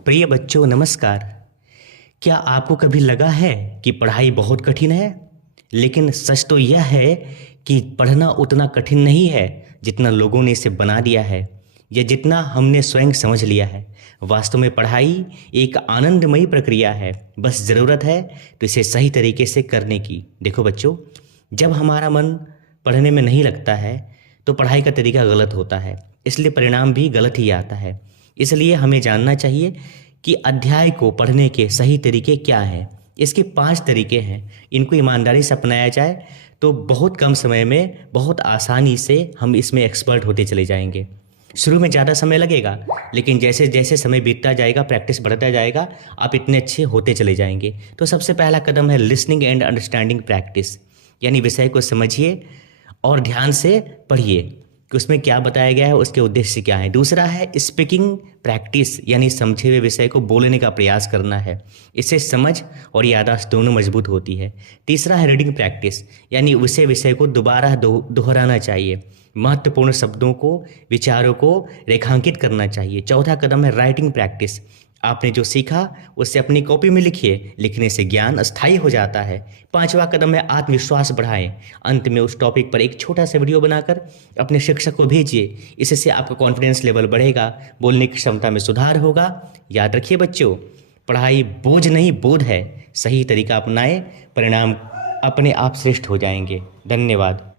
प्रिय बच्चों नमस्कार। क्या आपको कभी लगा है कि पढ़ाई बहुत कठिन है? लेकिन सच तो यह है कि पढ़ना उतना कठिन नहीं है जितना लोगों ने इसे बना दिया है या जितना हमने स्वयं समझ लिया है। वास्तव में पढ़ाई एक आनंदमयी प्रक्रिया है, बस ज़रूरत है तो इसे सही तरीके से करने की। देखो बच्चों, जब हमारा मन पढ़ने में नहीं लगता है तो पढ़ाई का तरीका गलत होता है, इसलिए परिणाम भी गलत ही आता है। इसलिए हमें जानना चाहिए कि अध्याय को पढ़ने के सही तरीके क्या हैं। इसके 5 तरीके हैं। इनको ईमानदारी से अपनाया जाए तो बहुत कम समय में बहुत आसानी से हम इसमें एक्सपर्ट होते चले जाएंगे। शुरू में ज़्यादा समय लगेगा, लेकिन जैसे जैसे समय बीतता जाएगा, प्रैक्टिस बढ़ता जाएगा, आप इतने अच्छे होते चले जाएंगे। तो सबसे पहला कदम है लिसनिंग एंड अंडरस्टैंडिंग प्रैक्टिस, यानी विषय को समझिए और ध्यान से पढ़िए कि उसमें क्या बताया गया है, उसके उद्देश्य क्या है। दूसरा है स्पीकिंग प्रैक्टिस, यानी समझे हुए विषय को बोलने का प्रयास करना है। इससे समझ और याददाश्त दोनों मजबूत होती है। तीसरा है रीडिंग प्रैक्टिस, यानी उसे विषय को दोबारा दोहराना चाहिए। महत्वपूर्ण शब्दों को, विचारों को रेखांकित करना चाहिए। चौथा कदम है राइटिंग प्रैक्टिस, आपने जो सीखा उसे अपनी कॉपी में लिखिए। लिखने से ज्ञान अस्थायी हो जाता है। पांचवा कदम है आत्मविश्वास बढ़ाएं। अंत में उस टॉपिक पर एक छोटा सा वीडियो बनाकर अपने शिक्षक को भेजिए। इससे आपका कॉन्फिडेंस लेवल बढ़ेगा, बोलने की क्षमता में सुधार होगा। याद रखिए बच्चों, पढ़ाई बोझ नहीं बोध है। सही तरीका अपनाएं, परिणाम अपने आप श्रेष्ठ हो जाएंगे। धन्यवाद।